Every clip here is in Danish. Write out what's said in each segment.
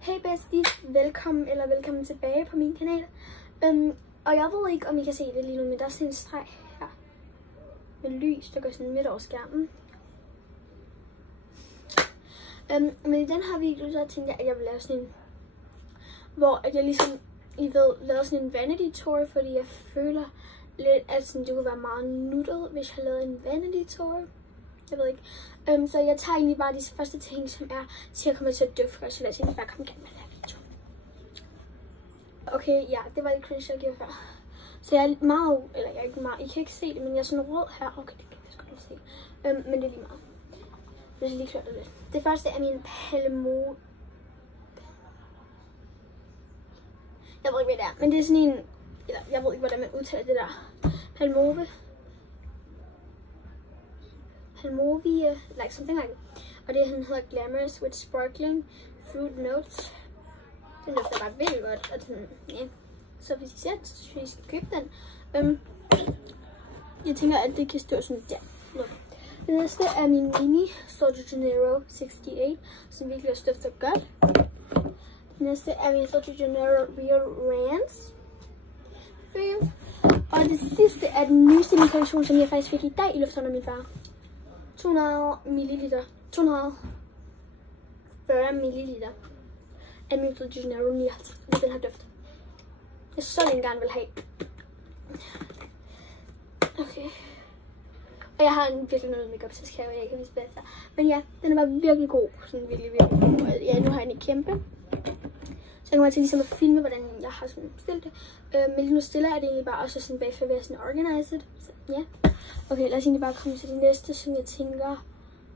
Hey besties, velkommen tilbage på min kanal. Og jeg ved ikke, om I kan se det lige nu, men der er sådan en streg her med lys, der går sådan midt over skærmen. Men i den her video, så tænkte jeg, at jeg vil lave sådan en, hvor jeg ligesom, I ved, lavede sådan en vanity tour, fordi jeg føler lidt, at sådan, det kunne være meget nuttet, hvis jeg lavede en vanity tour. Jeg ved ikke. Så jeg tager egentlig bare de første ting, som er, så jeg kommer til at døfte, så lad os egentlig bare komme igen med den her video. Okay, ja, det var lidt cringe, jeg gjorde før. Så jeg er meget, eller jeg er ikke meget, I kan ikke se det, men jeg er sådan rød her. Okay, det kan jeg sgu godt se. Men det er lige meget. Jeg skal lige klare det lidt. Det første er min Palmove. Jeg ved ikke, hvad det er, men det er sådan en, eller jeg ved ikke, hvordan man udtaler det der. Palmove, like something like it. Og det han hedder Glamorous with Sparkling Fruit Notes. Den lugter bare virkelig godt, og den, ja. Så hvis I ser det, så synes I skal købe den. Jeg tænker, at det kan stå sådan der. Den næste er min Mini Sol de Janeiro 68, som virkelig også dufter godt. Den næste er min Sol de Janeiro Real Rance. Og det sidste er den nyeste i min kollektion, som jeg faktisk fik i dag i lufthavnen af min far. 200 milliliter. 240 milliliter af min Sol de Janeiro 59. Det er den her duft. Jeg så den gerne vil have. Okay. Og jeg har en virkelig noget makeup taske her, jeg kan vise bedre. Men ja, den er bare virkelig god. Sådan virkelig god. Og ja, nu har jeg den i kæmpe. Så jeg kommer til ligesom at filme, hvordan jeg har sådan stillet det. Men lige nu stiller jeg det egentlig bare også sådan bagfra ved at sådan organize. Så ja. Okay, lad os egentlig bare komme til det næste, som jeg tænker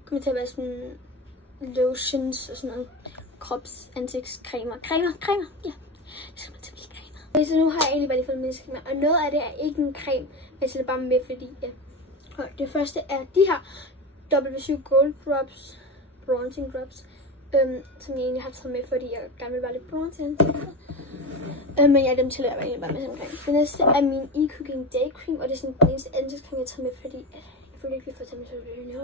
kommer til at være sådan lotions og sådan noget. Kropsansigtscremer. Cremer, ja. Det skal man til at blive cremer. Okay, så nu har jeg egentlig bare lige fået en cremer. Og noget af det er ikke en creme, men jeg sætter bare med, fordi ja. Og det første er de her W7 Gold Drops, Bronzing Drops, som jeg egentlig har taget med, fordi jeg gerne vil være lidt bronze ansigtet. Men ja, dem tæller jeg egentlig bare med omkring. Det næste er min E-Cooking Day Cream, og det er sådan den eneste ansigtscreme, jeg tager med, fordi jeg føler ikke, vi får taget med, så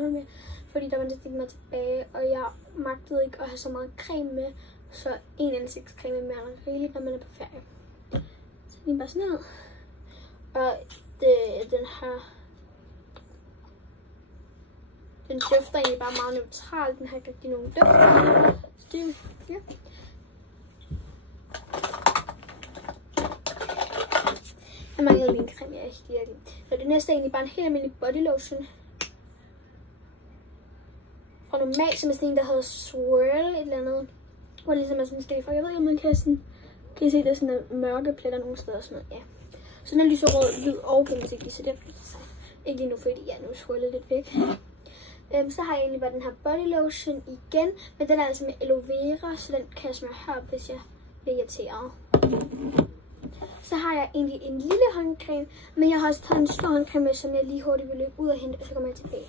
det med. Fordi der var næsten ikke meget tilbage, og jeg magtede ikke at have så meget creme med, så en ansigtscreme med er rigeligt, når man er på ferie. Så det er bare sådan noget. Og den her, den dufter egentlig bare meget neutralt. Den har ikke rigtig nogen duft. Så det, ja. Jeg manglede lige en creme, jeg ikke giver det. Så det næste er egentlig bare en helt almindelig body lotion. Fra Normalt, som er sådan en, der hedder Swirl et eller andet. Hvor det ligesom er sådan forskellige farver. Jeg ved ikke, om man kan sådan, kan I se, der er sådan mørke pletter nogle steder og sådan noget. Ja. Så den er lyserød, hvid og gennemsigtig, så det er ikke lige nu, fordi jeg nu swirlet lidt væk. Så har jeg egentlig bare den her body lotion igen, men den er altså med aloe vera, så den kan jeg smøre herop, hvis jeg bliver irriteret. Så har jeg egentlig en lille håndcreme, men jeg har også taget en stor håndcreme med, som jeg lige hurtigt vil løbe ud og hente, og så kommer jeg tilbage.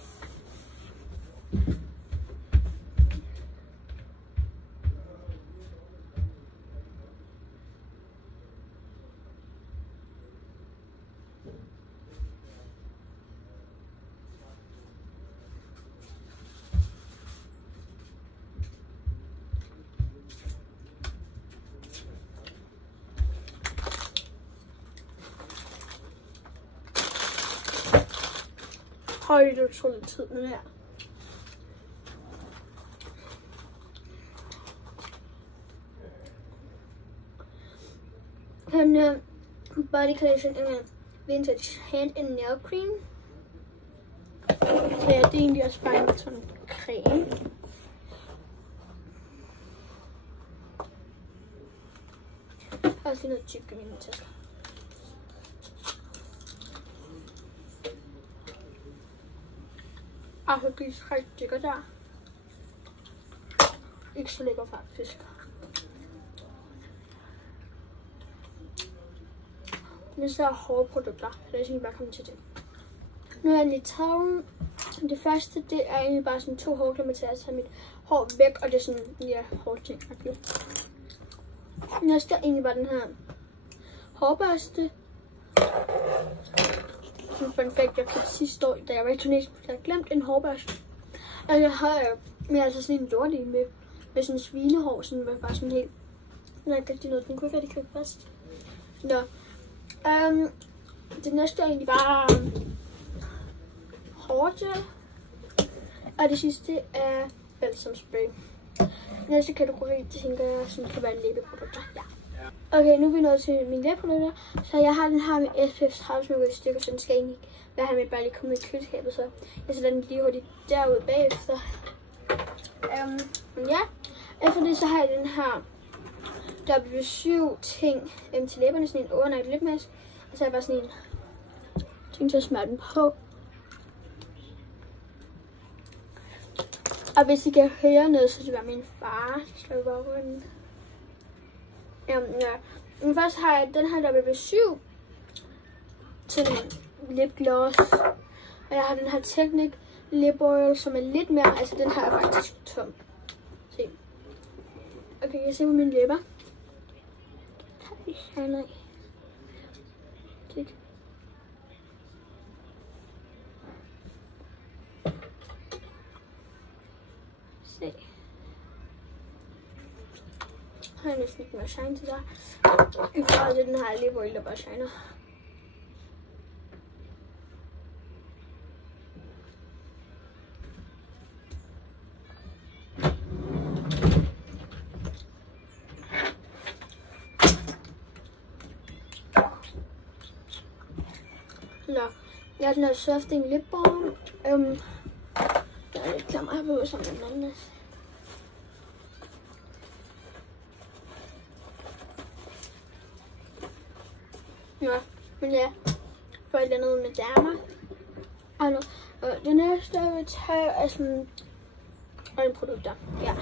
Høj, det tog lidt tid med det her. Den body collection er en vintage hand and nail cream. Så ja, det er egentlig også bare en sådan creme. Også lige noget tyk i mine tasker. Altså, det er rigtig godt der. Ikke så lækker faktisk. Det er så hårde produkter, så jeg skal bare komme til det. Nu har jeg lige taget det første, det er egentlig bare sådan 2 hårklemmer til at tage mit hår væk, og det er sådan, ja, hårting. Næste er egentlig bare den her hårbørste. Sådan fun fact, jeg købte sidste år, da jeg var i Tunesien, fordi jeg havde glemt en hårbørste. Og jeg har med altså sådan en dårlig med. med sådan en svinehår, sådan var bare sådan helt... Den er ikke rigtig noget, den kunne ikke rigtig købe fast. Nå. Det næste er egentlig bare hårgel. Og det sidste er balsam spray. Næste kategori, det tænker jeg, sådan kan være læbeprodukter. Ja. Okay, nu er vi nået til mine læbeprodukter. Så jeg har den her med SPF 30 stykker, så den skal egentlig være her med bare lige komme i køleskabet. Så jeg sætter den lige hurtigt derude bagefter. Ja. Efter det så har jeg den her W7 ting til læberne, sådan en overnight lip mask. Og så er jeg bare sådan en ting til at smøre den på. Og hvis I kan høre noget, så det var min far. Så slår jeg bare rundt. Ja. Men først har jeg den her W7 til en lipgloss. Og jeg har den her Technic Lip Oil, som er lidt mere, altså den her er faktisk tom. Se. Okay, jeg ser på mine læber. Det shiner i. Kig. Se. Har jeg næsten ikke mere shine til dig. I forhold til den her lip oil, der bare shiner. Nå, jeg har den her Softing Lip Balm. Den er lidt klammer her på, som den anden. Ja, men ja, for et eller andet med damer. Og det næste, jeg vil tage, er sådan øjenprodukter. Ja.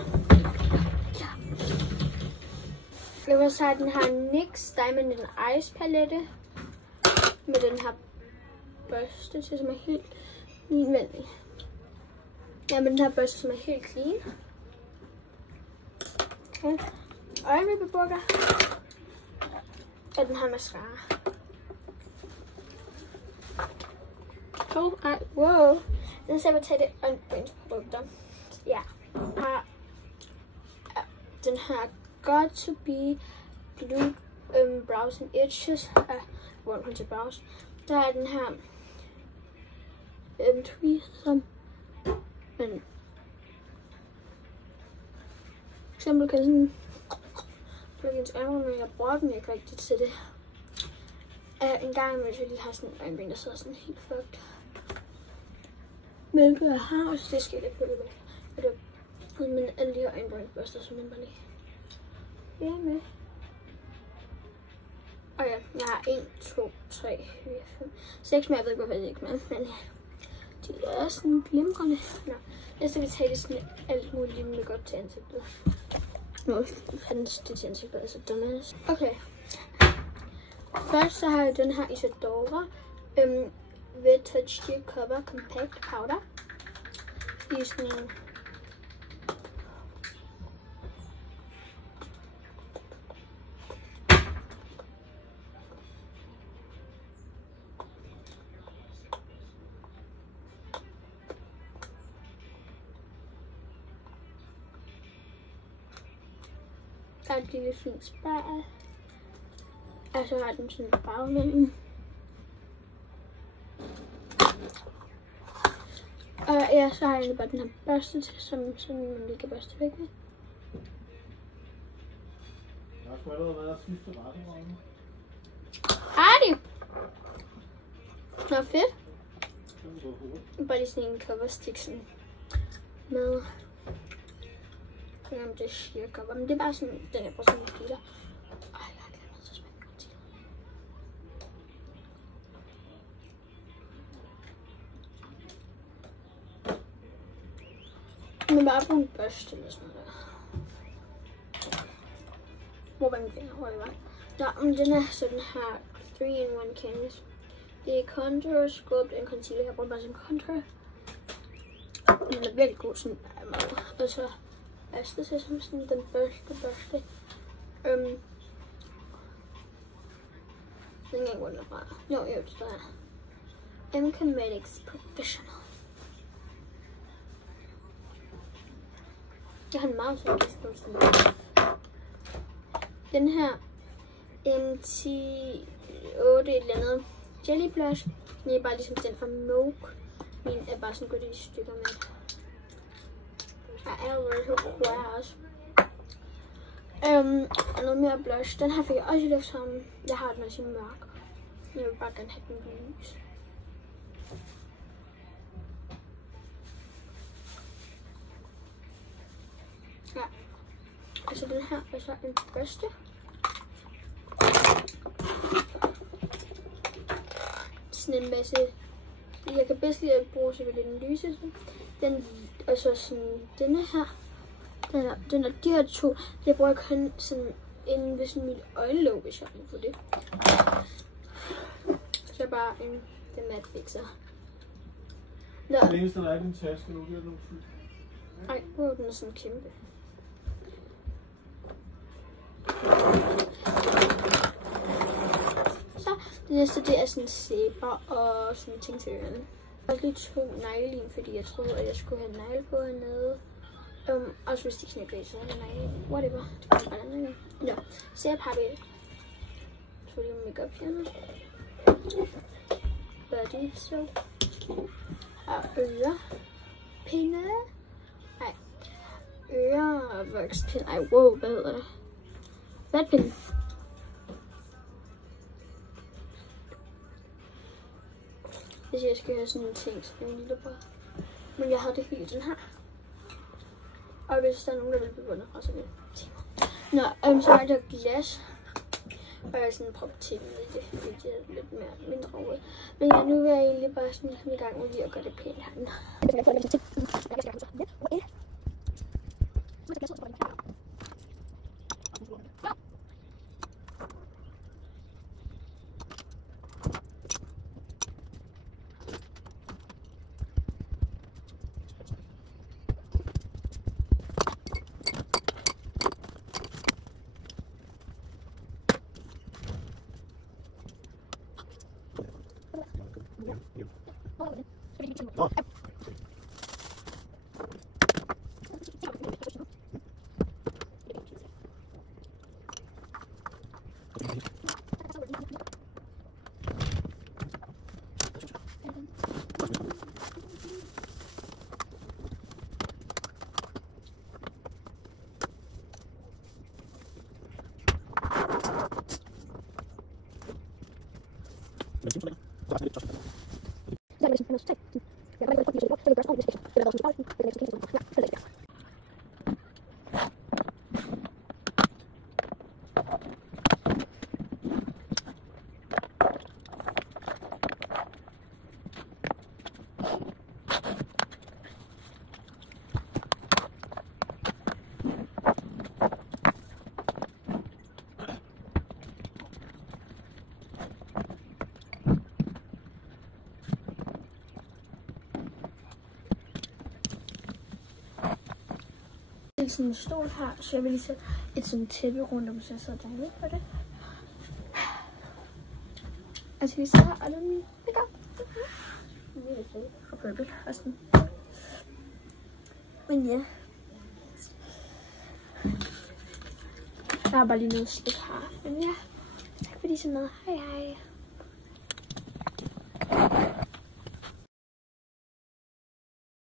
Jeg vil så have den her NYX Diamond in Eyes palette. Med den her børste til, som er helt indvendig. Ja, med den her børste, som er helt clean. Okay. Øjenvippebukker. Og den her mascara. Wow. Den skal jeg tage det øjenbrynsprodukter. Ja. Den her Got to Be Blue Brows and Edges af One til Brows. Der er den her som men for eksempel kan sådan plukke ind til øjenbryn, men jeg bruger den ikke rigtigt til det. En gang imellem jeg lige har sådan en øjenbryn, der sidder sådan helt fucked. Hvilket jeg har, så det skal jeg lige plukke med. Men alle de her øjenbrynbørster, som man bare lige med. Og ja, jeg har 1, 2, 3, 4, 5, 6 med. Jeg ved ikke, hvorfor jeg ikke med, men ja. De er sådan glimrende. Nå, jeg skal tage det sådan alt muligt med godt til ansigtet. Nå, fandt det til ansigtet, altså dumbass. Okay. Først så har jeg den her Isadora Wet Touch Sheer Cover Compact Powder. I sådan en der er et lille fint spejl. Og så har den sådan bagvænden. Og ja, så har jeg egentlig bare den her børste til, som sådan man lige kan børste væk med. Jeg har sgu allerede været og skifte rettemålen. Har de? Nå, fedt. Bare lige sådan en cover stick sådan med. Jeg ved ikke, om det er sheer cover, men det er bare sådan, den er bare sådan en glitter. Ej, jeg har glemt så smage concealer. Men bare bruge en børste eller sådan noget der. Hvor var min finger? Hvor det var? Nå, men den er sådan her 3-in-1 canvas. Det er contour, sculpt and concealer. Jeg bruger bare sådan contour. Den er virkelig god sådan meget. Og så børste til som sådan den børste. Den er ikke rundt fra. Jo, det står her. M-Cosmetics Professional. Jeg har en meget sød gæstblomst. Den her MT8 et eller andet Jelly Blush. Den er bare ligesom den fra Moke. Min er bare sådan gået i stykker med. Jeg er jo også. Og noget mere blush. Den her fik jeg også i lufthavnen. Jeg har den også i mørk. Jeg vil bare gerne have den lys. Ja. Altså den her er så en børste. Sådan en masse. Jeg kan bedst lide at bruge selvfølgelig den lyse. Den, og så sådan denne her. Den er de her to. Jeg bruger kun sådan inde ved sådan mit øjenlåg, hvis jeg vil på det. Så bare en matte fixer. Det eneste, der er i din taske nu, det er nogle fyldt. Ej, hvor den er sådan kæmpe. Så det næste, det er sådan sæber og sådan ting til ørerne. Jeg har lige 2 neglelin, fordi jeg troede, at jeg skulle have negle på hernede. Også hvis de knækker i, så er jeg negle. Whatever. Det kommer bare andet. Ja. Sæbe har vi. Så lige makeup fjerner. Body soap. Og ørepinde. Nej. Ørevokspinde. Ej, wow, hvad hedder det? Vatpinde. Hvis jeg skal have sådan en ting, så det er en lille på. Men jeg havde det hele den her. Og hvis der er nogen, der vil begynde fra, så vil jeg. Nå, så er der glas. Og jeg sådan prøve til med det, fordi det er lidt mere mindre ud. Men ja, nu vil jeg egentlig bare sådan komme i gang med lige at gøre det pænt herinde. Sådan en stol her, så jeg vil lige sætte et sådan tæppe rundt om, så jeg sidder dernede på det. Altså vi sidder og lader min makeup. Og purple og sådan. Men ja. Der er bare lige noget slik her. Men ja, tak fordi I så med. Hej hej.